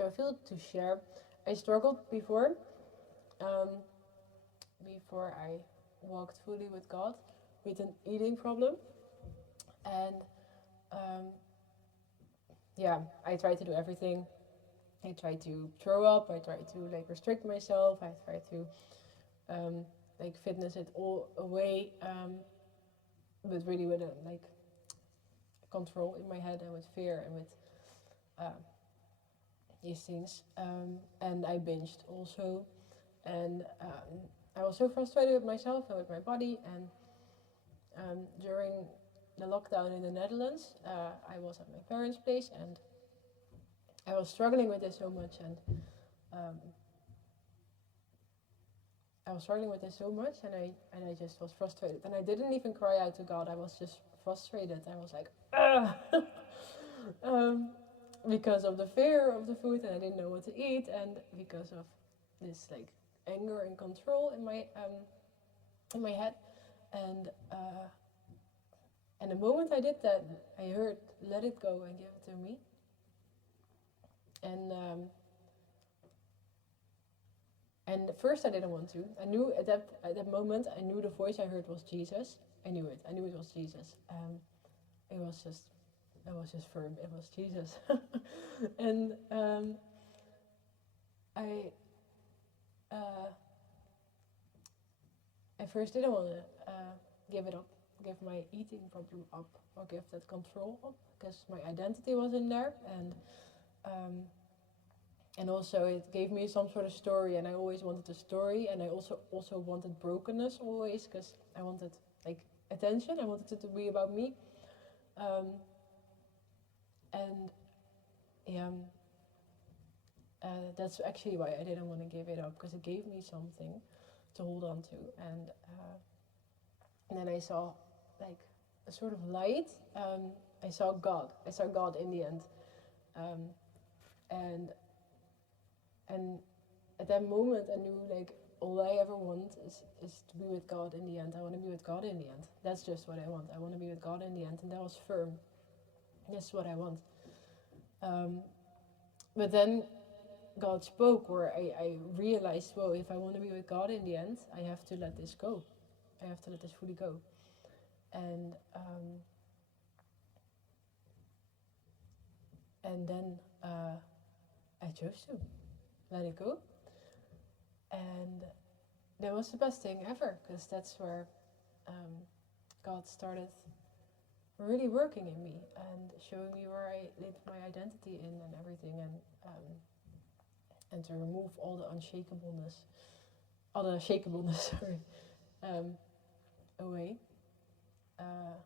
So I feel to share. I struggled um, before I walked fully with God, with an eating problem, and um, yeah, I tried to do everything. I tried to throw up. I tried to like restrict myself. I tried to like fitness it all away, but really with a like control in my head and with fear and with uh, these things. And I binged also, and I was so frustrated with myself and with my body. And during the lockdown in the Netherlands, I was at my parents' place, and I was struggling with this so much, and um, I was struggling with this so much, and I just was frustrated, and I didn't even cry out to God. I was just frustrated. I was like, ugh. um, because of the fear of the food, and I didn't know what to eat, and because of this like anger and control in my head, and and the moment I did that, I heard, "Let it go and give it to me," and and at first I didn't want to. I knew at that moment I knew the voice I heard was Jesus. I knew it. I knew it was Jesus. It was just firm. It was Jesus, and I uh, at first didn't want to give it up, give my eating problem up, or give that control up, because my identity was in there, um, and also it gave me some sort of story, and I always wanted a story, and I also wanted brokenness always, because I wanted like attention. I wanted it to be about me, um, and yeah. That's actually why I didn't want to give it up, because it gave me something to hold on to, and then I saw like a sort of light. I saw God. I saw God in the end, um, and and at that moment I knew like all I ever want is to be with God in the end. I want to be with God in the end. That's just what I want. I want to be with God in the end, and that was firm. That's what I want. Um, but then God spoke, where I realized, well, if I want to be with God in the end, I have to let this go. I have to let this fully go. And then I chose to let it go, and that was the best thing ever, because that's where um, God started really working in me and showing me where I lived my identity in and everything, and to remove all the shakableness, sorry, um, away. Uh,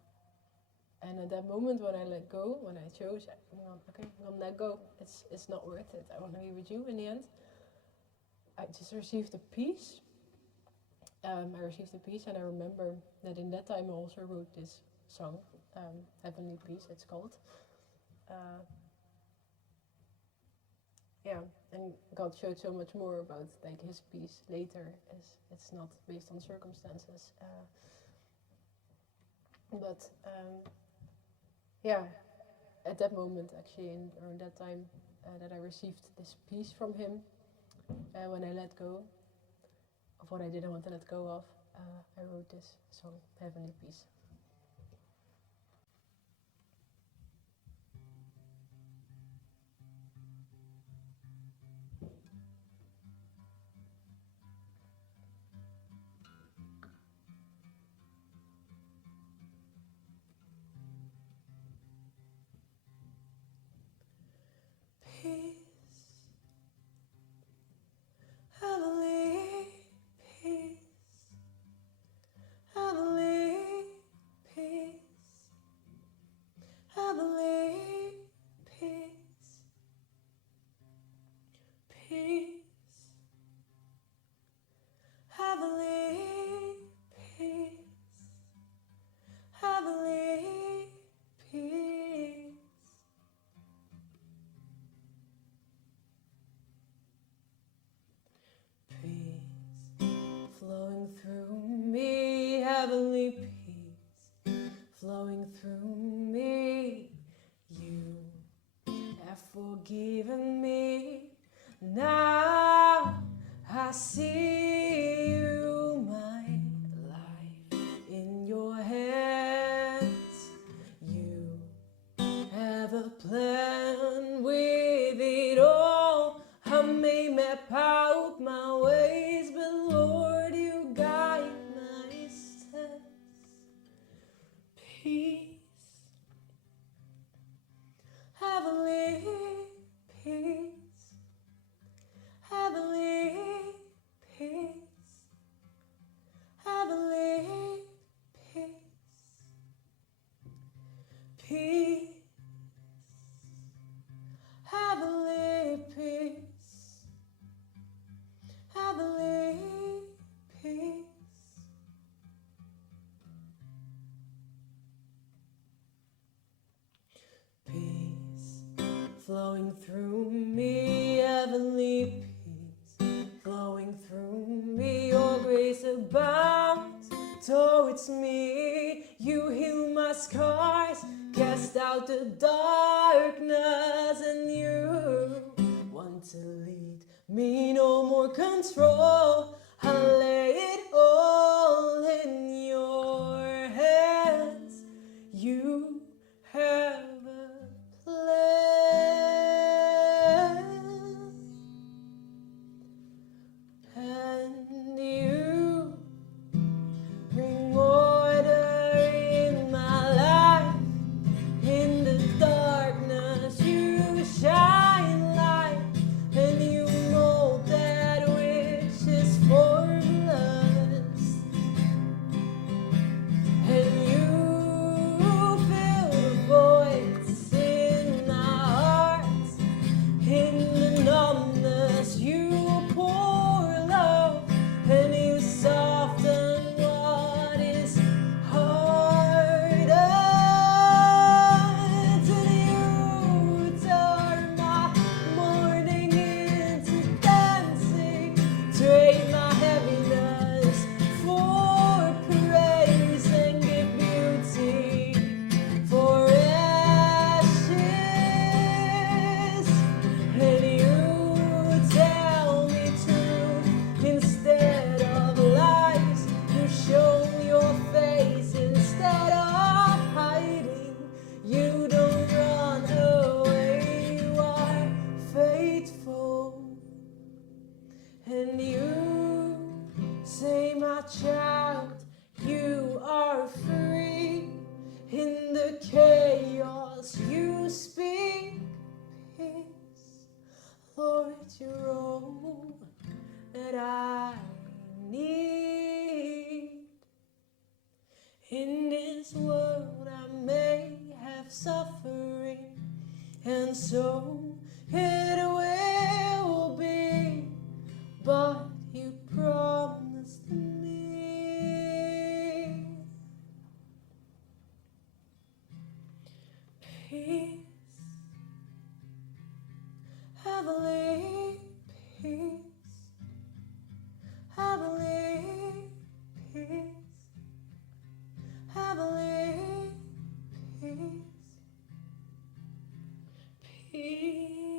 and at that moment when I let go, when I chose, okay, I'm gonna let go. It's not worth it. I want to be with you in the end. I just received a peace. I received a peace, and I remember that in that time I also wrote this song, Heavenly Peace, it's called. Uh, yeah, and God showed so much more about like His peace later. It's not based on circumstances, but yeah, at that moment actually, around that time, that I received this peace from Him, when I let go of what I didn't want to let go of. I wrote this song, Heavenly Peace. Peace, heavenly peace, heavenly peace, heavenly peace, peace, heavenly peace, heavenly peace. have forgiven me. Now I see you, my life in your hands. You have a plan with it all. I may map out my ways, but Lord, you guide my steps. Peace, heavenly peace, heavenly peace, heavenly peace, peace, heavenly peace, heavenly peace. Peace flowing through me, heavenly peace flowing through me. Your grace abounds towards me. You heal my scars, cast out the darkness, and you want to lead me, no more control. I lay it all in your hands. You have a plan, and you bring order in my life. In the darkness you shine light, and you mold that which is formless, and you fill the voids in our hearts. In the numbness you pour love, and you soften what is hard, and you turn my mourning into dancing. Trade my heaviness for praise, and give beauty for ashes. And you tell me truth instead of lies. You show your face instead of hiding. You don't run away, you are faithful. And you say, my child, you are free. In the chaos you speak peace. Lord, you're all that I need. In this world I may have suffering, and so it will be, but you promised me peace, heavenly peace, heavenly peace, heavenly peace, peace.